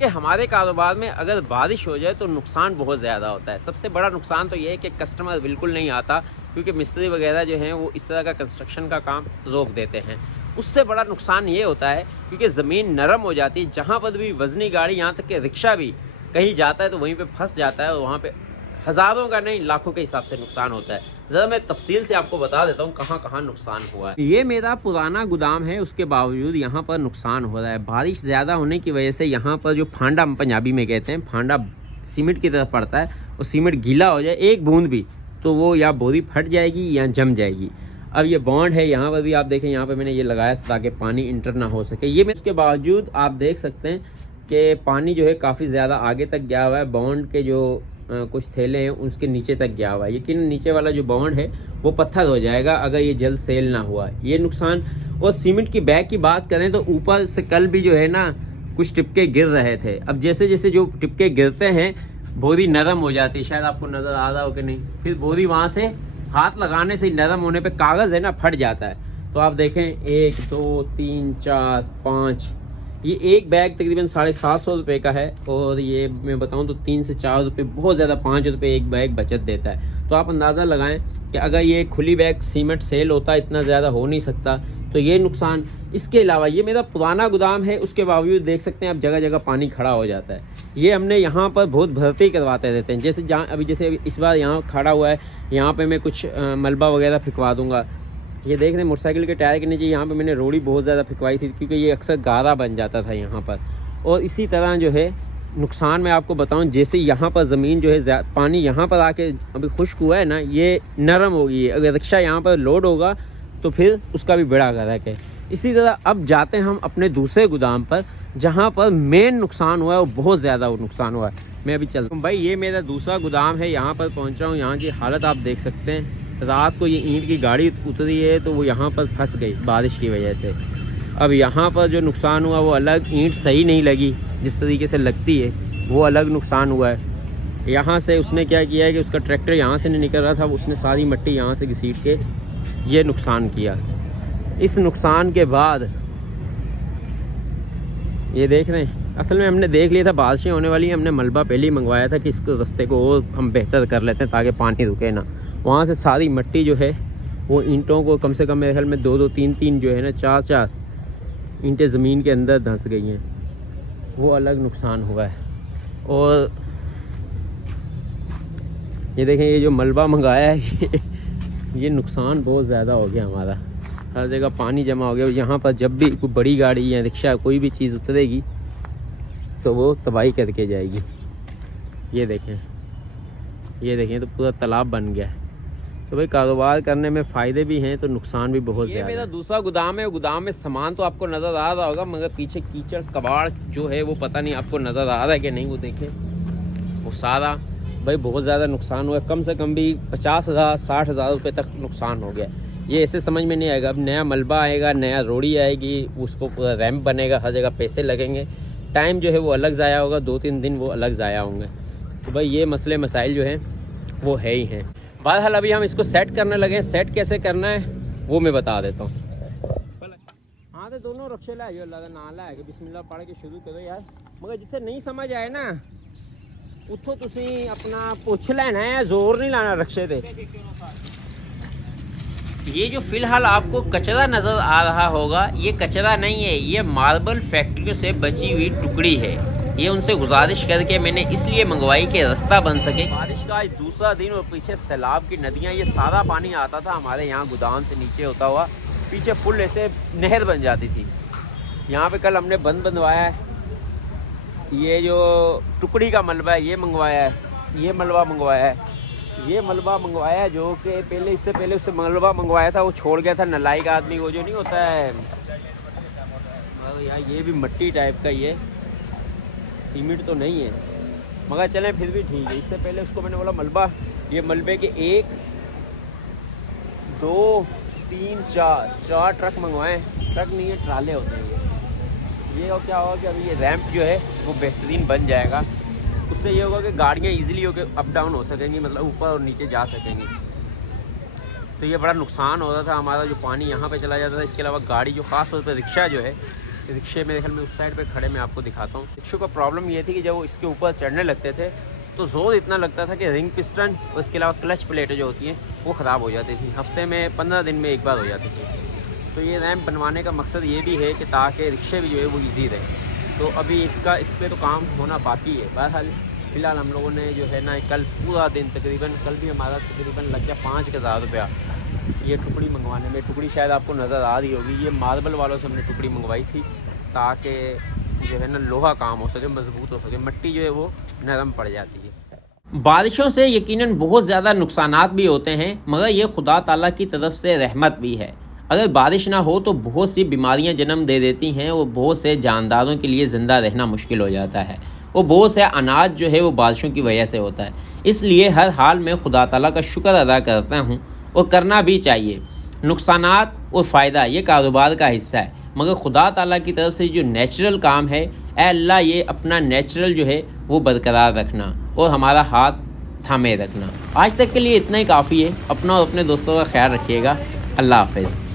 कि हमारे कारोबार में अगर बारिश हो जाए तो नुकसान बहुत ज़्यादा होता है। सबसे बड़ा नुकसान तो ये है कि कस्टमर बिल्कुल नहीं आता, क्योंकि मिस्त्री वगैरह जो हैं वो इस तरह का कंस्ट्रक्शन का काम रोक देते हैं। उससे बड़ा नुकसान ये होता है क्योंकि ज़मीन नरम हो जाती है, जहाँ पर भी वज़नी गाड़ी, यहाँ तक कि रिक्शा भी कहीं जाता है तो वहीं पे फंस जाता है और वहाँ पे हज़ारों का नहीं लाखों के हिसाब से नुकसान होता है। ज़रा मैं तफसील से आपको बता देता हूँ कहाँ कहाँ नुकसान हुआ है। ये मेरा पुराना गोदाम है, उसके बावजूद यहाँ पर नुकसान हो रहा है। बारिश ज़्यादा होने की वजह से यहाँ पर जो फांडा पंजाबी में कहते हैं, फांडा सीमेंट की तरफ पड़ता है और सीमेंट गीला हो जाए एक बूंद भी तो वो या बोरी फट जाएगी या जम जाएगी। अब ये बॉन्ड है, यहाँ पर भी आप देखें, यहाँ पर मैंने ये लगाया ताकि पानी इंटर ना हो सके। ये उसके बावजूद आप देख सकते हैं कि पानी जो है काफ़ी ज़्यादा आगे तक गया हुआ है। बॉन्ड के जो कुछ थैले हैं उसके नीचे तक गया हुआ है। यकीन नीचे वाला जो बॉन्ड है वो पत्थर हो जाएगा अगर ये जल्द सेल ना हुआ। ये नुकसान। और सीमेंट की बैग की बात करें तो ऊपर से कल भी जो है ना कुछ टिपके गिर रहे थे। अब जैसे जैसे जो टिपके गिरते हैं बोरी नरम हो जाती है, शायद आपको नज़र आ रहा हो कि नहीं। फिर बोरी वहाँ से हाथ लगाने से नरम होने पे कागज़ है ना फट जाता है। तो आप देखें 1 2 3 4 5, ये एक बैग तकरीबन 750 रुपये का है। और ये मैं बताऊं तो 3 से 4 रुपये बहुत ज़्यादा, 5 रुपये एक बैग बचत देता है। तो आप अंदाज़ा लगाएं कि अगर ये खुली बैग सीमेंट सेल होता इतना ज़्यादा हो नहीं सकता। तो ये नुकसान। इसके अलावा ये मेरा पुराना गोदाम है, उसके बावजूद देख सकते हैं आप जगह जगह पानी खड़ा हो जाता है। ये हमने यहाँ पर बहुत भर्ती करवाते रहते हैं। जैसे जहाँ अभी इस बार यहाँ खड़ा हुआ है, यहाँ पर मैं कुछ मलबा वगैरह फिकवा दूँगा। ये देख रहे हैं मोटरसाइकिल के टायर के नीचे यहाँ पे मैंने रोड़ी बहुत ज़्यादा फिकवाई थी, क्योंकि ये अक्सर गारा बन जाता था यहाँ पर। और इसी तरह जो है नुकसान मैं आपको बताऊं, जैसे यहाँ पर ज़मीन जो है पानी यहाँ पर आके अभी खुश्क हुआ है ना, ये नरम होगी। अगर रिक्शा यहाँ पर लोड होगा तो फिर उसका भी बड़ा गर्क है। इसी तरह अब जाते हैं हम अपने दूसरे गोदाम पर, जहाँ पर मेन नुकसान हुआ है, वो बहुत ज़्यादा नुकसान हुआ है। मैं अभी चलता हूँ। भाई ये मेरा दूसरा गोदाम है, यहाँ पर पहुँचा हूँ। यहाँ की हालत आप देख सकते हैं। रात को ये ईंट की गाड़ी उतरी है तो वो यहाँ पर फंस गई बारिश की वजह से। अब यहाँ पर जो नुकसान हुआ वो अलग, ईंट सही नहीं लगी जिस तरीके से लगती है, वो अलग नुकसान हुआ है। यहाँ से उसने क्या किया है कि उसका ट्रैक्टर यहाँ से नहीं निकल रहा था, उसने सारी मिट्टी यहाँ से घसीट के ये नुकसान किया। इस नुकसान के बाद ये देख रहे हैं, असल में हमने देख लिया था बारिशें होने वाली हैं, हमने मलबा पहले ही मंगवाया था कि इसको रास्ते को और हम बेहतर कर लेते हैं ताकि पानी रुके ना। वहाँ से सारी मिट्टी जो है वो ईंटों को कम से कम मेरे ख्याल में 2-2 3-3 जो है ना 4-4 ईंटें ज़मीन के अंदर धंस गई हैं। वो अलग नुकसान हुआ है। और ये देखें, ये जो मलबा मंगाया है ये नुकसान बहुत ज़्यादा हो गया हमारा। हर जगह पानी जमा हो गया। यहाँ पर जब भी कोई बड़ी गाड़ी या रिक्शा कोई भी चीज़ उतरेगी तो वो तबाही करके जाएगी। ये देखें, ये देखें, तो पूरा तालाब बन गया है। तो भाई कारोबार करने में फ़ायदे भी हैं तो नुकसान भी बहुत ज़्यादा है। ये मेरा दूसरा गोदाम है। गोदाम में सामान तो आपको नज़र आ रहा होगा, मगर पीछे कीचड़ कबाड़ जो है वो पता नहीं आपको नज़र आ रहा है कि नहीं। वो देखें, वो सारा भाई बहुत ज़्यादा नुकसान हुआ। कम से कम भी 50,000 60,000 रुपये तक नुकसान हो गया। ये ऐसे समझ में नहीं आएगा। अब नया मलबा आएगा, नया रोड़ी आएगी, उसको पूरा रैम्प बनेगा, हर जगह पैसे लगेंगे, टाइम जो है वो अलग ज़ाया होगा, 2-3 दिन वो अलग ज़ाया होंगे। तो भाई ये मसले मसाइल जो हैं वो है ही हैं। बहरहाल अभी हम इसको सेट करने लगे हैं। सेट कैसे करना है वो मैं बता देता हूँ। हाँ तो दोनों रक्शे लाए जो अल्लाह का नाम लाए कि बिस्मिल्लाह पढ़ के शुरू करो यार। मगर जिथे नहीं समझ आए ना उतो तुसी अपना पुछ लेना है, जोर नहीं लाना रक्शे दे। ये जो फिलहाल आपको कचरा नज़र आ रहा होगा, ये कचरा नहीं है, ये मार्बल फैक्ट्रियों से बची हुई टुकड़ी है। ये उनसे गुजारिश करके मैंने इसलिए मंगवाई कि रास्ता बन सके। बारिश का आज दूसरा दिन और पीछे सैलाब की नदियाँ, ये सारा पानी आता था हमारे यहाँ गोदाम से नीचे होता हुआ, पीछे फुल ऐसे नहर बन जाती थी। यहाँ पे कल हमने बंद बनवाया है। ये जो टुकड़ी का मलबा है ये मंगवाया है, ये मलबा मंगवाया है, ये मलबा मंगवाया है, जो कि पहले इससे पहले उससे मलबा मंगवाया था वो छोड़ गया था नालायक आदमी। वो जो नहीं होता है यार, ये भी मिट्टी टाइप का, ये सीमेंट तो नहीं है मगर चलें फिर भी ठीक है। इससे पहले उसको मैंने बोला मलबा, ये मलबे के 1 2 3 4 ट्रक मंगवाएं। ट्रक नहीं है, ट्राले होते हैं ये। और क्या होगा कि अभी ये रैंप जो है वो बेहतरीन बन जाएगा। उससे ये होगा कि गाड़ियाँ इजीली होकर अप डाउन हो सकेंगी, मतलब ऊपर और नीचे जा सकेंगी। तो ये बड़ा नुकसान हो रहा था हमारा, जो पानी यहाँ पे चला जाता था। इसके अलावा गाड़ी जो ख़ास तौर पर रिक्शा जो है रिक्शे में ख्याल में उस साइड पे खड़े मैं आपको दिखाता हूँ। रिक्शे का प्रॉब्लम ये थी कि जब वो इसके ऊपर चढ़ने लगते थे तो ज़ोर इतना लगता था कि रिंग पिस्टन और इसके अलावा क्लच प्लेटें जो होती हैं वो ख़राब हो जाती थी। हफ्ते में 15 दिन में एक बार हो जाती थी। तो ये रैम्प बनवाने का मकसद ये भी है कि ताकि रिक्शे भी जो है वो ईजी रहे। तो अभी इस पर तो काम होना बाकी है। बहरहाल फ़िलहाल हम लोगों ने जो है ना कल पूरा दिन तकरीबन, कल भी हमारा तकरीबन लग गया 5,000 रुपया ये टुकड़ी मंगवाने में। टुकड़ी शायद आपको नज़र आ रही होगी, ये मार्बल वालों से हमने टुकड़ी मंगवाई थी ताकि जो है ना लोहा काम हो सके, मजबूत हो सके। मिट्टी जो है वो नरम पड़ जाती है। बारिशों से यकीनन बहुत ज़्यादा नुकसानात भी होते हैं, मगर ये खुदा ताला की तरफ से रहमत भी है। अगर बारिश ना हो तो बहुत सी बीमारियां जन्म दे देती हैं और बहुत से जानदारों के लिए ज़िंदा रहना मुश्किल हो जाता है। वो बहुत से अनाज जो है वो बारिशों की वजह से होता है। इसलिए हर हाल में खुदा ताला का शुक्र अदा करता हूँ और करना भी चाहिए। नुकसानात और फ़ायदा ये कारोबार का हिस्सा है, मगर खुदा ताला की तरफ से जो नेचुरल काम है, ऐ अल्लाह ये अपना नेचुरल जो है वो बरकरार रखना और हमारा हाथ थामे रखना। आज तक के लिए इतना ही काफ़ी है। अपना और अपने दोस्तों का ख्याल रखिएगा। अल्लाह हाफ़िज़।